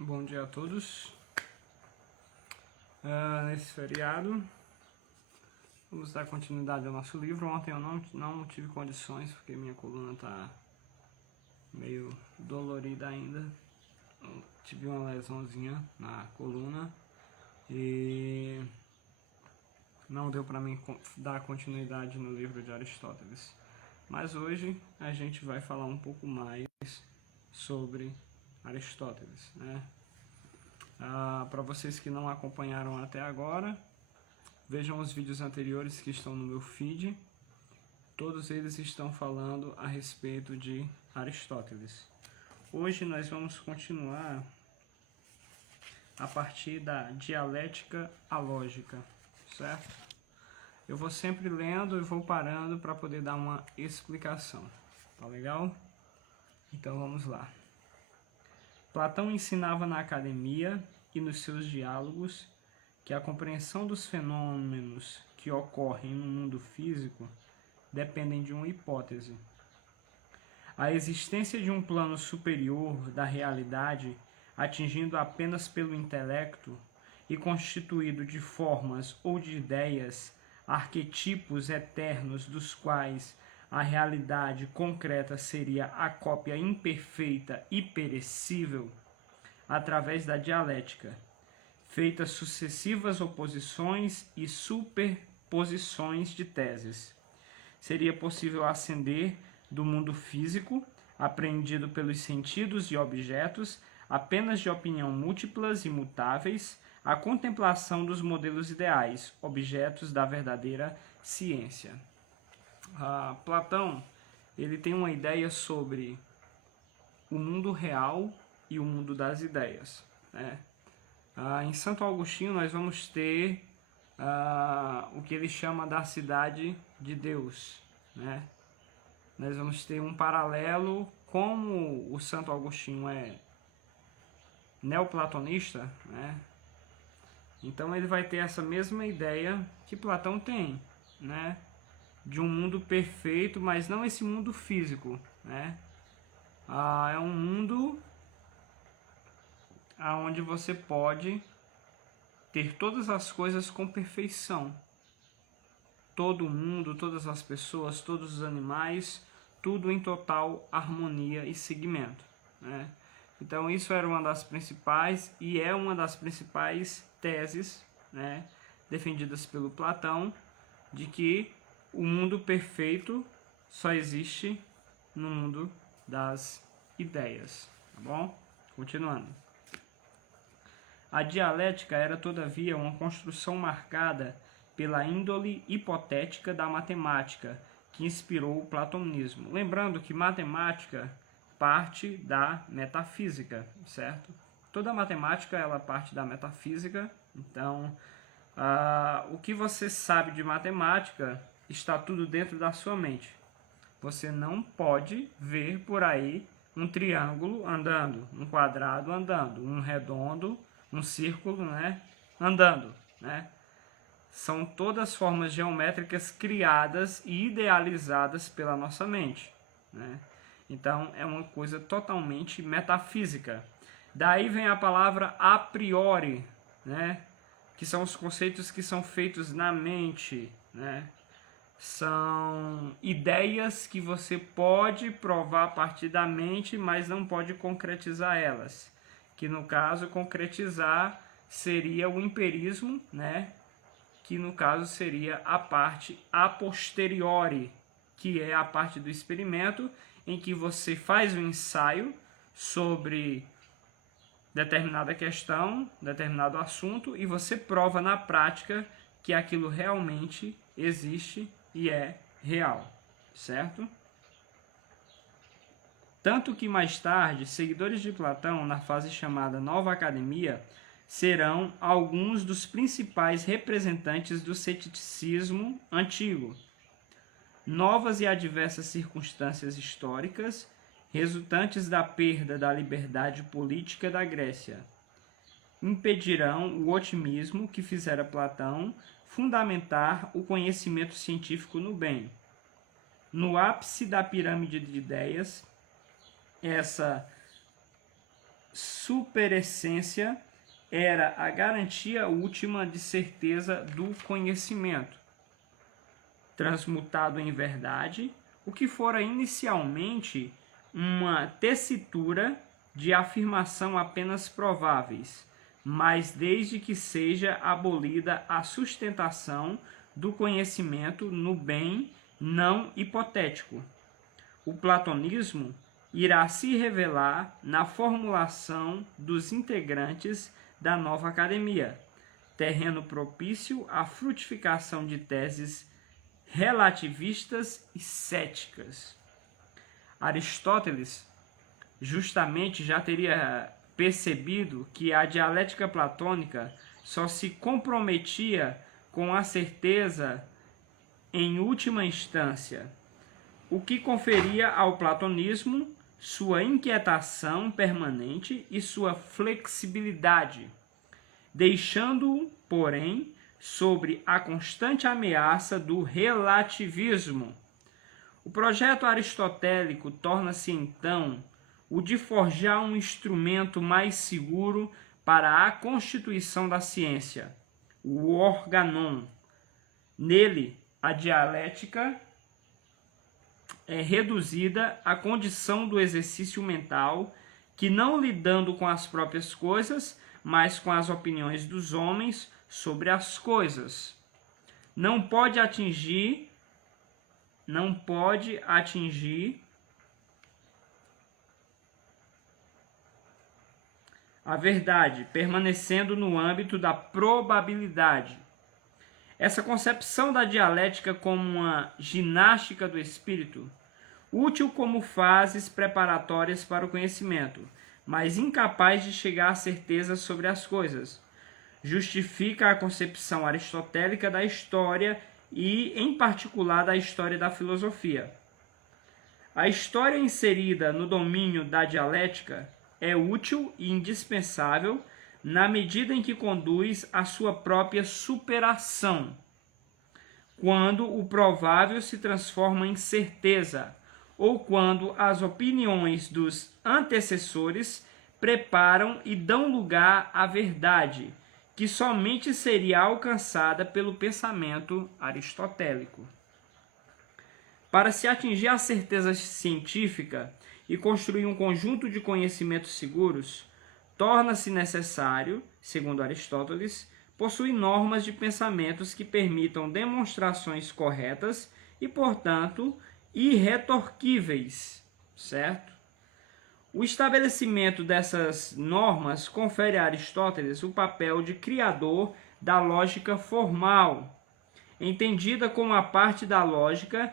Bom dia a todos. Nesse feriado, vamos dar continuidade ao nosso livro. Ontem eu não tive condições, porque minha coluna está meio dolorida ainda. Eu tive uma lesãozinha na coluna e não deu para mim dar continuidade no livro de Aristóteles. Mas hoje a gente vai falar um pouco mais sobre Aristóteles, né? Para vocês que não acompanharam até agora, vejam os vídeos anteriores que estão no meu feed. Todos eles estão falando a respeito de Aristóteles. Hoje nós vamos continuar a partir da dialética alógica, certo? Eu vou sempre lendo e vou parando para poder dar uma explicação, tá legal? Então vamos lá. Platão ensinava na academia e nos seus diálogos que a compreensão dos fenômenos que ocorrem no mundo físico dependem de uma hipótese. A existência de um plano superior da realidade, atingindo apenas pelo intelecto e constituído de formas ou de ideias, arquetipos eternos dos quais a realidade concreta seria a cópia imperfeita e perecível, através da dialética, feitas sucessivas oposições e superposições de teses. Seria possível ascender do mundo físico, apreendido pelos sentidos e objetos, apenas de opinião múltiplas e mutáveis, à contemplação dos modelos ideais, objetos da verdadeira ciência. Platão, ele tem uma ideia sobre o mundo real e o mundo das ideias, né? Em Santo Agostinho nós vamos ter o que ele chama da cidade de Deus, né? Nós vamos ter um paralelo, como o Santo Agostinho é neoplatonista, né? Então ele vai ter essa mesma ideia que Platão tem, né? De um mundo perfeito, mas não esse mundo físico, né? É um mundo onde você pode ter todas as coisas com perfeição. Todo mundo, todas as pessoas, todos os animais, tudo em total harmonia e seguimento, né? Então isso era uma das principais e é uma das principais teses, né, defendidas pelo Platão, de que o mundo perfeito só existe no mundo das ideias, tá bom? Continuando. A dialética era, todavia, uma construção marcada pela índole hipotética da matemática, que inspirou o platonismo. Lembrando que matemática parte da metafísica, certo? Toda matemática ela parte da metafísica, então o que você sabe de matemática está tudo dentro da sua mente. Você não pode ver por aí um triângulo andando, um quadrado andando, um redondo, um círculo, né, andando, né? São todas formas geométricas criadas e idealizadas pela nossa mente, né? Então é uma coisa totalmente metafísica. Daí vem a palavra a priori, né? Que são os conceitos que são feitos na mente, né? São ideias que você pode provar a partir da mente, mas não pode concretizar elas. Que no caso, concretizar seria o empirismo, né? Que no caso seria a parte a posteriori, que é a parte do experimento, em que você faz um ensaio sobre determinada questão, determinado assunto, e você prova na prática que aquilo realmente existe e é real, certo? Tanto que mais tarde, seguidores de Platão, na fase chamada Nova Academia, serão alguns dos principais representantes do ceticismo antigo. Novas e adversas circunstâncias históricas, resultantes da perda da liberdade política da Grécia, impedirão o otimismo que fizera Platão fundamentar o conhecimento científico no bem. No ápice da pirâmide de ideias, essa superessência era a garantia última de certeza do conhecimento, transmutado em verdade, o que fora inicialmente uma tessitura de afirmação apenas prováveis, mas desde que seja abolida a sustentação do conhecimento no bem não hipotético. O platonismo irá se revelar na formulação dos integrantes da nova academia, terreno propício à frutificação de teses relativistas e céticas. Aristóteles justamente já teria percebido que a dialética platônica só se comprometia com a certeza em última instância, o que conferia ao platonismo sua inquietação permanente e sua flexibilidade, deixando-o, porém, sobre a constante ameaça do relativismo. O projeto aristotélico torna-se, então, o de forjar um instrumento mais seguro para a constituição da ciência, o organon. Nele, a dialética é reduzida à condição do exercício mental que, não lidando com as próprias coisas, mas com as opiniões dos homens sobre as coisas, não pode atingir a verdade, permanecendo no âmbito da probabilidade. Essa concepção da dialética como uma ginástica do espírito, útil como fases preparatórias para o conhecimento, mas incapaz de chegar à certeza sobre as coisas, justifica a concepção aristotélica da história e, em particular, da história da filosofia. A história inserida no domínio da dialética é útil e indispensável na medida em que conduz à sua própria superação, quando o provável se transforma em certeza, ou quando as opiniões dos antecessores preparam e dão lugar à verdade, que somente seria alcançada pelo pensamento aristotélico. Para se atingir a certeza científica e construir um conjunto de conhecimentos seguros, torna-se necessário, segundo Aristóteles, possuir normas de pensamentos que permitam demonstrações corretas e, portanto, irretorquíveis, certo? O estabelecimento dessas normas confere a Aristóteles o papel de criador da lógica formal, entendida como a parte da lógica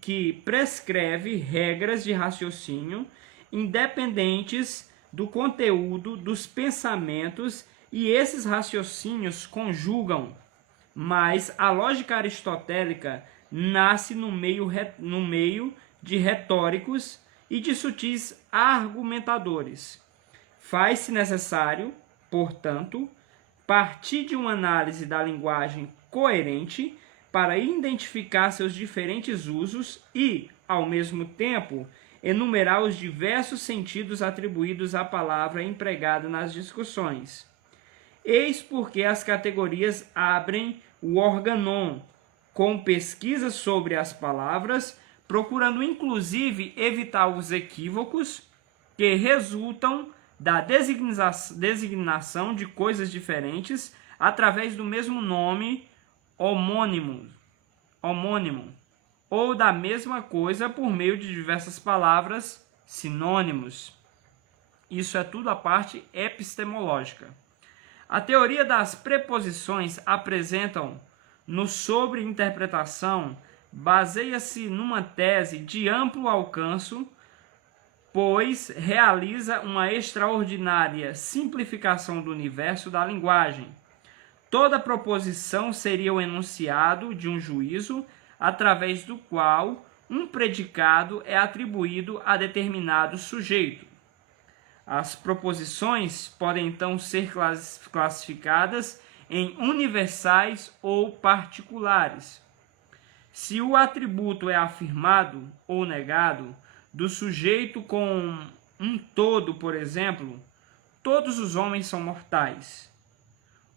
que prescreve regras de raciocínio independentes do conteúdo dos pensamentos, e esses raciocínios conjugam. Mas a lógica aristotélica nasce no meio de retóricos e de sutis argumentadores. Faz-se necessário, portanto, partir de uma análise da linguagem coerente para identificar seus diferentes usos e, ao mesmo tempo, enumerar os diversos sentidos atribuídos à palavra empregada nas discussões. Eis porque as categorias abrem o organon, com pesquisas sobre as palavras, procurando inclusive evitar os equívocos que resultam da designação de coisas diferentes através do mesmo nome homônimo, ou da mesma coisa por meio de diversas palavras sinônimos. Isso é tudo a parte epistemológica. A teoria das preposições apresentam no sobreinterpretação baseia-se numa tese de amplo alcance, pois realiza uma extraordinária simplificação do universo da linguagem. Toda proposição seria o enunciado de um juízo através do qual um predicado é atribuído a determinado sujeito. As proposições podem então ser classificadas em universais ou particulares. Se o atributo é afirmado ou negado do sujeito com um todo, por exemplo, todos os homens são mortais,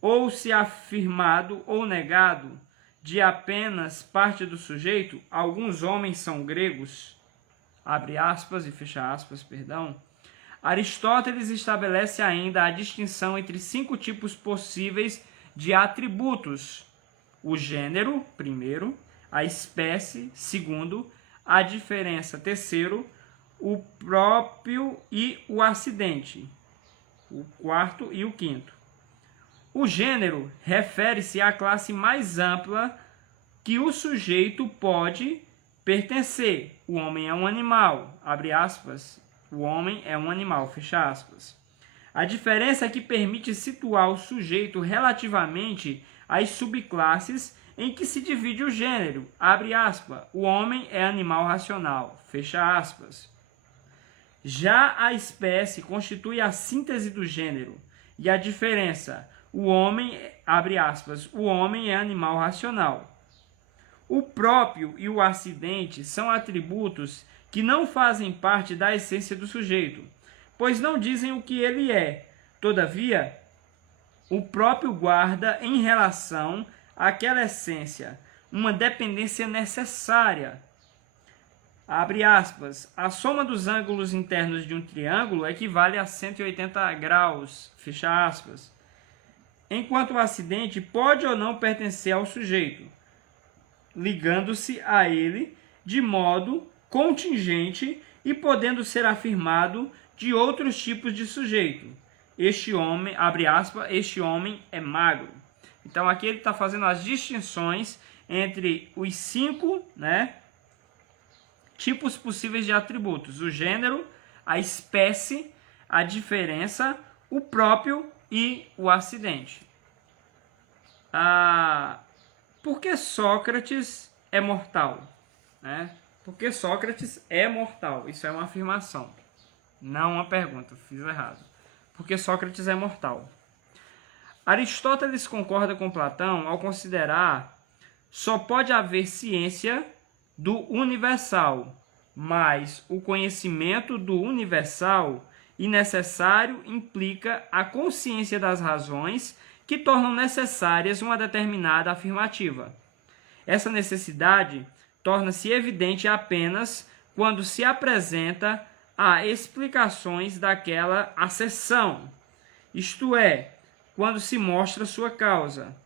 ou se afirmado ou negado de apenas parte do sujeito, alguns homens são gregos, abre aspas e fecha aspas, perdão, Aristóteles estabelece ainda a distinção entre 5 tipos possíveis de atributos: o gênero, primeiro, a espécie, segundo, a diferença, terceiro, o próprio e o acidente, o quarto e o quinto. O gênero refere-se à classe mais ampla que o sujeito pode pertencer. O homem é um animal, abre aspas, o homem é um animal, fecha aspas. A diferença é que permite situar o sujeito relativamente às subclasses em que se divide o gênero, abre aspas, o homem é animal racional, fecha aspas. Já a espécie constitui a síntese do gênero, e a diferença, o homem, abre aspas, o homem é animal racional. O próprio e o acidente são atributos que não fazem parte da essência do sujeito, pois não dizem o que ele é. Todavia, o próprio guarda em relação àquela essência uma dependência necessária. Abre aspas, a soma dos ângulos internos de um triângulo equivale a 180 graus, fecha aspas. Enquanto o acidente pode ou não pertencer ao sujeito, ligando-se a ele de modo contingente e podendo ser afirmado de outros tipos de sujeito. Este homem, abre aspas, este homem é magro. Então aqui ele está fazendo as distinções entre os 5, tipos possíveis de atributos: o gênero, a espécie, a diferença, o próprio e o acidente. Por que Sócrates é mortal? Porque Sócrates é mortal. Isso é uma afirmação, não uma pergunta. Fiz errado. Porque Sócrates é mortal. Aristóteles concorda com Platão ao considerar só pode haver ciência do universal, mas o conhecimento do universal e necessário implica a consciência das razões que tornam necessárias uma determinada afirmativa. Essa necessidade torna-se evidente apenas quando se apresenta a explicações daquela acessão, isto é, quando se mostra sua causa.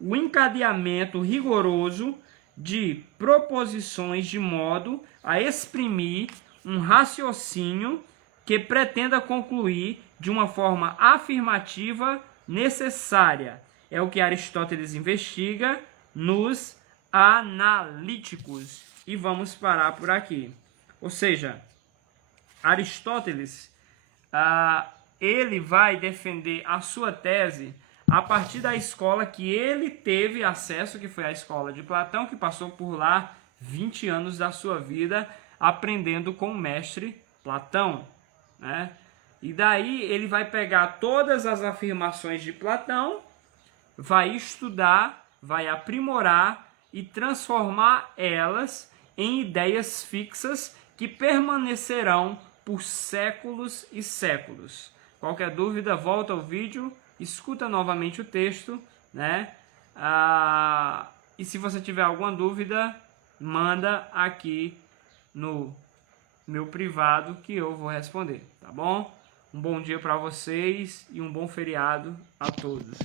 O encadeamento rigoroso de proposições de modo a exprimir um raciocínio que pretenda concluir de uma forma afirmativa necessária. É o que Aristóteles investiga nos analíticos. E vamos parar por aqui. Ou seja, Aristóteles, ele vai defender a sua tese a partir da escola que ele teve acesso, que foi a escola de Platão, que passou por lá 20 anos da sua vida aprendendo com o mestre Platão, E daí ele vai pegar todas as afirmações de Platão, vai estudar, vai aprimorar e transformar elas em ideias fixas que permanecerão por séculos e séculos. Qualquer dúvida, volta ao vídeo, escuta novamente o texto, e se você tiver alguma dúvida, manda aqui no meu privado que eu vou responder, tá bom? Um bom dia para vocês e um bom feriado a todos.